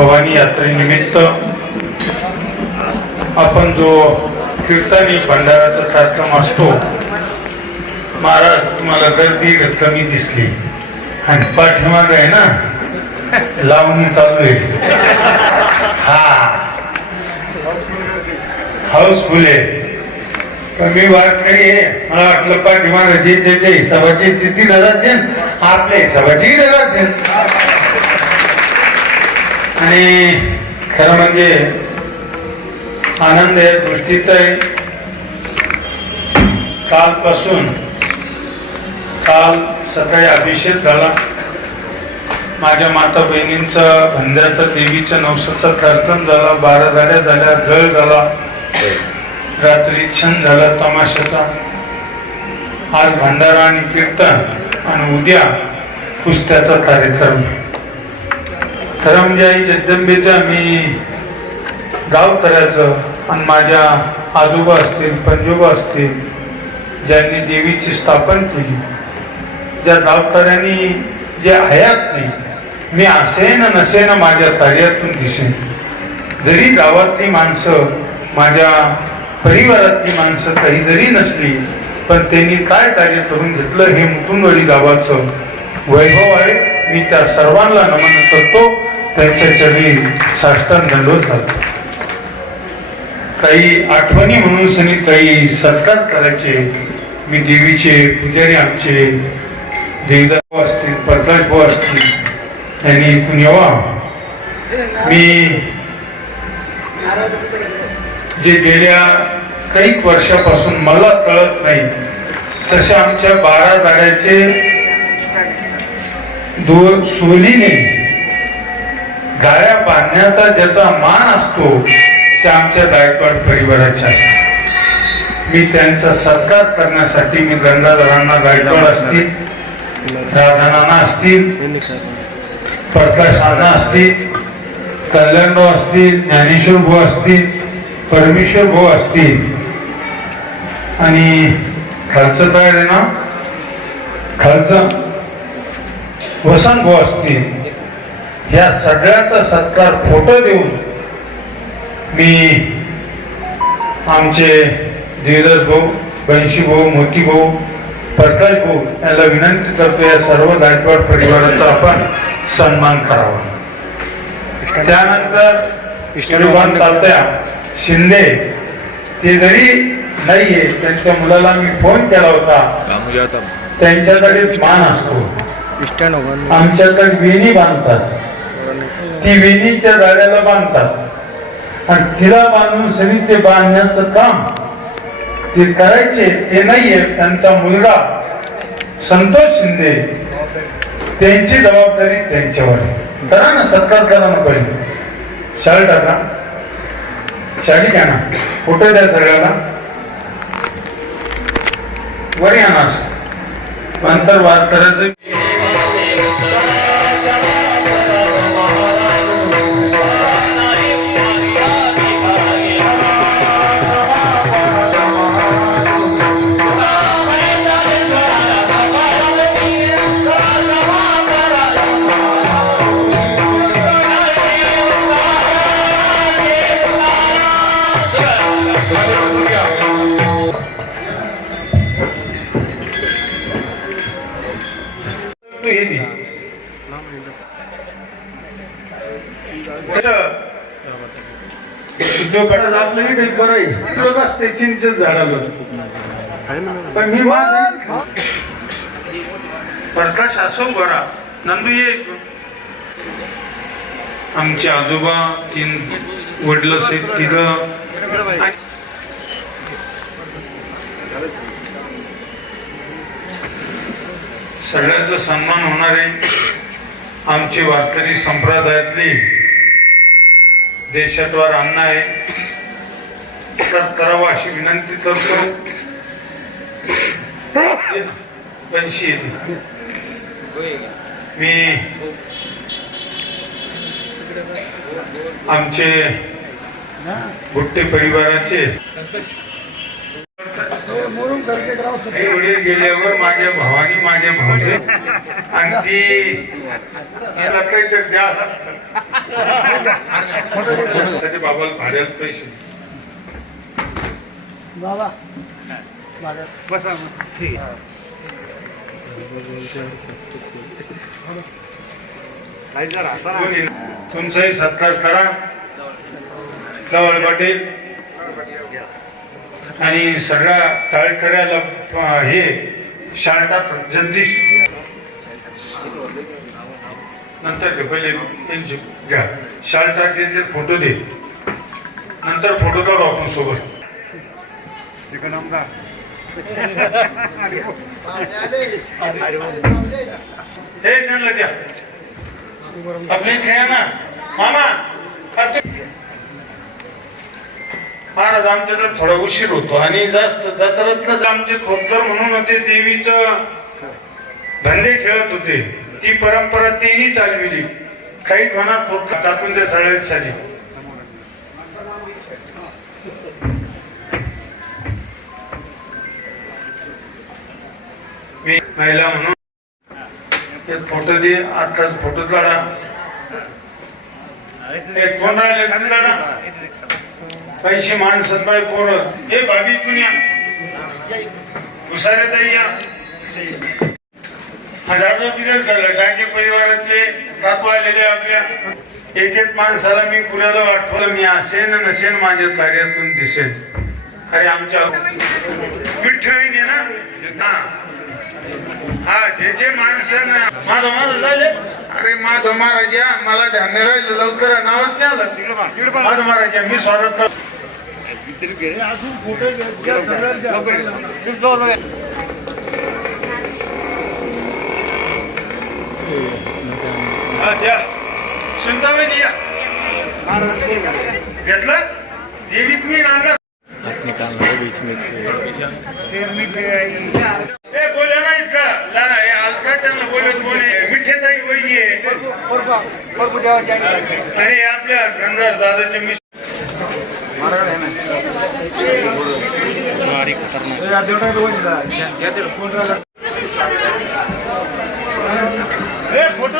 भवानी यात्रेनिमित्त आपण जो कीर्तनी भंडाराचा कार्यक्रम असतो महाराज तुम्हाला गर्दी कमी दिसली. आणि पाठीमाग आहे ना लावणी चालू आहे. हा. हाऊसफुल आहे. मी वारकरी आहे. मला वाटलं पाठीमाग जे जे जे हिसाबाची तिथे घरात देन. आपल्या हिसाबाची घरात देन. आणि खरं म्हणजे आनंद या गोष्टीचा आहे. कालपासून काल सकाळी अभिषेक झाला. माझ्या माता बहिणींचा भंद्याचं देवीचं नवसाचं कीर्तन झाला बारा गाड्या झाल्या गळ झाला. रात्री छंद झाला तमाशाचा. आज भंडारा आणि कीर्तन आणि उद्या कुस्त्याचा कार्यक्रम. खरं म्हणजे आई जगदंबेचा मी गाव करायचं आणि माझ्या आजोबा असतील पंजोबा असतील ज्यांनी देवीची स्थापन केली. ज्या गावकऱ्यांनी जे हयात नाही मी असेन नसेन माझ्या कार्यातून दिसेन. जरी गावातली माणसं माझ्या परिवारातली माणसं काही जरी नसली पण त्यांनी काय कार्य करून घेतलं हे मुकुंदवाडी गावाचं वैभव आहे. मी त्या सर्वांना नमन करतो. त्यांच्या चरणी साष्टांग दंडवत घालतो काही आठवणी म्हणून सनी काही सत्कार करायचे. मी देवीचे पुजारी आमचे. देवदास असतील प्रकाश भाऊ असतील त्यांनी इथून यावा. मी जे गेल्या काही वर्षापासून मला कळत नाही तसे आमच्या बारा गाड्याचे दोन नाही गाड्या बांधण्याचा ज्याचा मान असतो त्या आमच्या गायकवाड परिवाराचे असतात. मी त्यांचा सत्कार करण्यासाठी मी गंगाधरांना गायकवाड असतील राधानाना असतील प्रकाशांना असतील कल्याणभाऊ असतील ज्ञानेश्वर भाऊ असतील परमेश्वर भाऊ असतील. आणि खालचं काय ना? खालचं. वसंत भाऊ असतील. या सगळ्याचा सत्कार फोटो देऊन मी आमचे देवदास भाऊ बनशी भाऊ मोती भाऊ प्रकाश भाऊ यांना विनंती करतो या सर्व गायकवाड परिवाराचा आपण सन्मान करावा. त्यानंतर श्रीमान तात्या शिंदे ते जरी नाहीये त्यांच्या मुलाला मी फोन केला होता. त्यांच्याकडे मान असतो. आमच्याकडे वेणी बांधतात. ती वेणी त्या गाड्याला बांधतात. आणि तिला बांधून सरी ते बांधण्याचं काम ते करायचे ते नाहीये त्यांचा मुलगा संतोष शिंदे त्यांची जबाबदारी त्यांच्यावर करा ना सत्कार करा ना पहिले. शाळेत टाका शाळी घ्या ना. कुठे द्या सगळ्याला. वर या ना. नंतर वाद करायचं. आपलं हे काही बरं आहे तिकडं असते चिंच झाडाला पण मी माझं प्रकाश असो बरा नंदू ये आमचे आजोबा तीन वडील असेल तिघं सगळ्यांचा सन्मान होणारे आमची वारकरी संप्रदायातली देशाद्वार अन्न आहे. तर करावं अशी विनंती करतो. ये मी आमचे बुट्टे परिवाराचे वडील गेल्यावर माझ्या भावानी माझ्या भाऊचे आणि ती याला काहीतरी द्या. बाबाला भाड्यात पैसे? तुमचाही सत्कार करा. जवळ पाटील. आणि सगळ्या टाळकऱ्याला अं, हे शाळटात जगदीश. नंतर पहिले यांची घ्या. शाळटात त्यांचे फोटो दे. नंतर फोटो काढू आपण सोबत. हे त्यांना द्या. आपली आहे ना. मामा महाराज आमच्याकडे थोडा उशीर होतो आणि जास्त जत्रातलंच आमचे खोतर म्हणून होते देवीचं. धंदे खेळत होते. ती परंपरा तिनी चालविली. काही म्हणा टाकून त्या सगळ्यांसाठी मी महिला म्हणून. ते फोटो दे आताच फोटो काढा. एक फोन राहिले काढा. पैसे माणसं बाय पोरं. हे भाभी तुम्ही हुसारे ताई या. हजारो दिवस झालं डांगे परिवारातले काकू आलेले आपल्या एक एक माणसाला मी पुण्याला वाटवलं मी असेन नसेन माझ्या कार्यातून दिसेन. अरे आमच्या विठ्ठल घे ना? हा. हा ज्याचे माणसं ना माझं महाराज झाले अरे माधव महाराज या मला ध्यान राहिलं लवकर नावच नाही आलं. माधव महाराज मी स्वागत करतो. द्या सुनताबाई द्या घेतलं? देवीत मी राहणार ए बोला नाहीत का लाना हे त्यांना बोलत कोणी मिठेताई वहिनी आहे. आपल्या गंगार दादाचे मिस ज्वारी खतरनाक photo